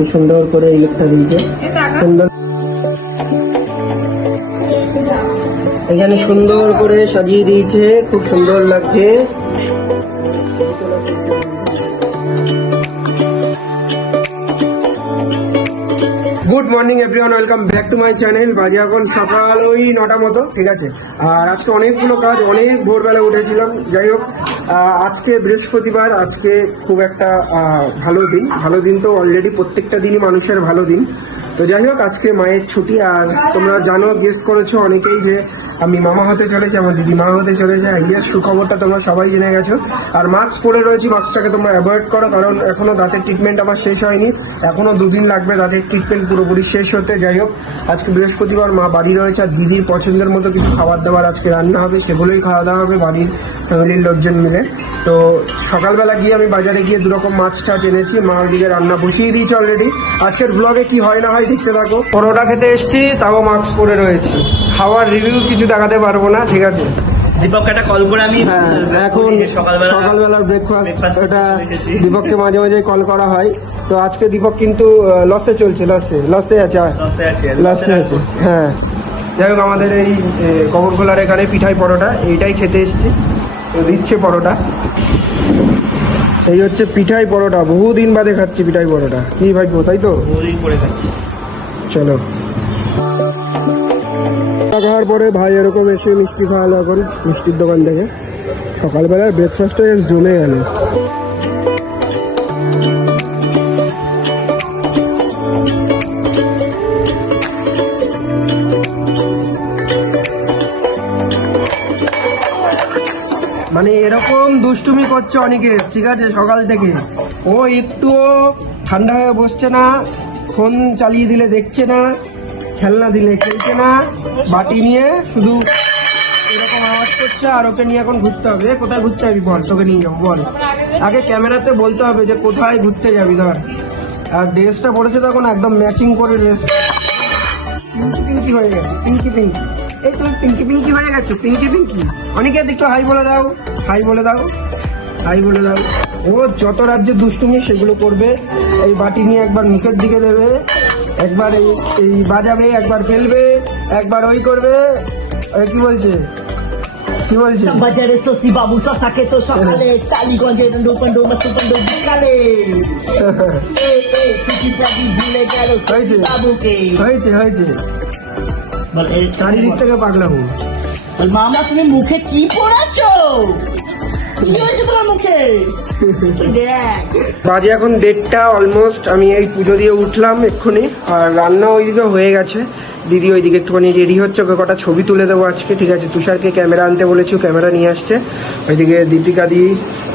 আজকে সুন্দর করে এই লোকটা দিয়েছে সুন্দর, এখানে সুন্দর করে সাজিয়ে দিয়েছে, খুব সুন্দর লাগছে। Good morning everyone, welcome back to my channel. বাজে এখন সকাল ওই 9টা মতো, ঠিক আছে। আর আজকে অনেকগুলো কাজ, অনেক ভোরবেলা উঠেছিলাম। যাই হোক, আজকে বৃহস্পতিবার, আজকে খুব একটা ভালো দিন তো অলরেডি প্রত্যেকটা দিনই মানুষের ভালো দিন। তো যাই হোক, আজকে মায়ের ছুটি। আর তোমরা জানো, গেস করেছো অনেকেই যে আমি মামা হতে চলেছি, আমার দিদি মা হতে চলেছে। এই সুখবরটা তোমরা সবাই জেনে গেছো। আর মাস্ক পরে রয়েছি, মাস্কটাকে তোমরা অ্যাভয়েড করো, কারণ এখনো দাঁতের ট্রিটমেন্ট আমার শেষ হয়নি, এখনো 2 দিন লাগবে দাঁতের ট্রিটমেন্ট পুরোপুরি শেষ হতে। যাই হোক, আজকে বৃহস্পতিবার, মা বাড়ি রয়েছে, আর দিদির পছন্দের মতো কিছু খাবার দাবার আজকে রান্না হবে, সেগুলোই খাওয়া দাওয়া হবে বাড়ির ফ্যামিলির লোকজন মিলে। তো সকালবেলা গিয়ে আমি বাজারে গিয়ে 2 রকম মাছ টাছ এনেছি, মা ওইদিকে রান্না বসিয়ে দিয়েছে অলরেডি। আজকের ব্লগে কি হয় না হয় দেখতে থাকো। পরোটা খেতে এসেছি, তাও মাস্ক পরে রয়েছি। খাওয়ার রিভিউ কিছু দেখাতে পারবো না, ঠিক আছে। দীপককে একটা কল করে আমি এখন সকালবেলার ব্রেকফাস্ট, এটা দীপককে মাঝে মাঝে কল করা হয়। তো আজকে দীপক কিন্তু লসে চলছে, লসে আছে। হ্যাঁ, যাই হোক, আমাদের এই কবরখোলার এখানে পিঠাই পরোটা, এইটাই খেতে এসেছি। তো দিচ্ছে পরোটা, এই হচ্ছে পিঠাই পরোটা। বহুদিন বাদে খাচ্ছি পিঠাই পরোটা। কি ভাইপো, তাই তো? বহুদিন পরে খাচ্ছি। চলো, খাওয়ার পরে ভাই এরকম এসে মিষ্টি খাওয়ালো এখন মিষ্টির দোকান থেকে। সকালবেলার ব্রেকফাস্টটা জমে গেল। মানে এরকম দুষ্টুমি করছে অনেকে, ঠিক আছে, সকাল থেকে। ও একটুও ঠান্ডা হয়ে বসছে না, ফোন চালিয়ে দিলে দেখছে না, খেলনা দিলে খেলছে না, বাটি নিয়ে শুধু এরকম আওয়াজ করছে। আর ওকে নিয়ে এখন ঘুরতে হবে। কোথায় ঘুরতে যাবি বল, তোকে নিয়ে যাবো বল। আগে ক্যামেরাতে বলতে হবে যে কোথায় ঘুরতে যাবি, ধর। আর ড্রেসটা পড়েছে তখন একদম ম্যাচিং করে ড্রেস, পিঙ্কি হয়ে গেছে, পিঙ্কি। এই তুমি পিঙ্কি হয়ে গেছো, পিঙ্কি। অনেকে একটু হাই বলে দাও। ও যত রাজ্যে দুষ্টুমি সেগুলো করবে। এই বাটি নিয়ে একবার মুখের দিকে দেবে, একবার এই বাজাবে, একবার ফেলবে, একবার ওই করবে। কি বলছে বাজারে শশী বাবু শশা খেত সকালে, টালিগঞ্জে ডন্ডো মাসু বিকালে। ভুলে গেল বাবুকে। হয়েছে চারিদিক থেকে পাগলামো। মামা, তুমি মুখে কি পড়াছো? কি হয়েছে তোমার মুখে? বাজে এখন 1:30 অলমোস্ট। আমি এই পুজো দিয়ে উঠলাম এক্ষুনি, আর রান্না ওইদিকে হয়ে গেছে। দিদি ওইদিকে একটুখানি রেডি হচ্ছে, ওকে কটা ছবি তুলে দেবো আজকে, ঠিক আছে। তুষারকে ক্যামেরা আনতে বলেছি, ক্যামেরা নিয়ে আসছে। ওইদিকে দীপিকা দি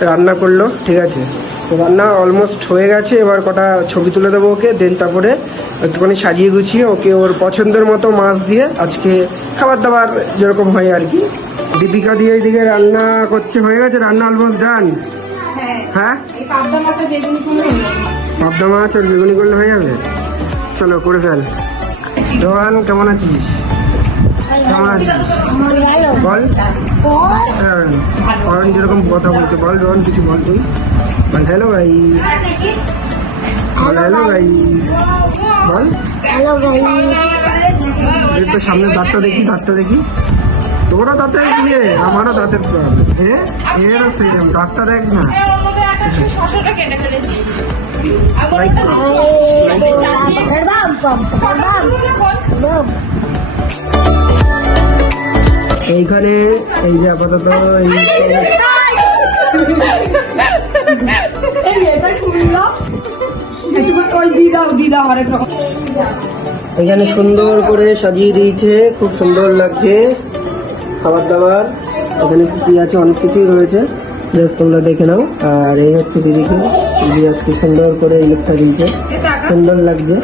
রান্না করলো, ঠিক আছে। তো রান্না অলমোস্ট হয়ে গেছে, এবার কটা ছবি তুলে দেবো ওকে। দেন তারপরে একটুখানি সাজিয়ে গুছিয়ে ওকে ওর পছন্দের মতো মাছ দিয়ে আজকে খাবার দাবার যেরকম হয় আর কি। দীপিকা দিয়ে এইদিকে রান্না করছে, হয়ে গেছে রান্না অলমোস্ট ডান। হ্যাঁ, পাবদা মাছ আর বেগুনি করলে হয়ে যাবে। চলো করে ফেল। রোহান, কেমন আছিস? বল। রোহান যেরকম কথা বলছে, বল রোহান, কিছু বল তুই। বল হ্যালো ভাই, বল হ্যালো ভাই, বল। তো সামনে দাঁতটা দেখি। তোরও দাঁতের দিয়ে, আমারও দাঁতের প্রবলেম। এরও সেম, দাঁতটা দেখ না। এইখানে এই যে আপাতত এখানে সুন্দর করে সাজিয়ে দিয়েছে, খুব সুন্দর লাগছে। খাবার দাবার এখানে কি আছে, অনেক কিছুই রয়েছে, জাস্ট তোমরা দেখে নাও। আর এই হচ্ছে দিদিকে, দিদি আজকে সুন্দর করে এই লোকটা দিয়েছে, সুন্দর লাগছে।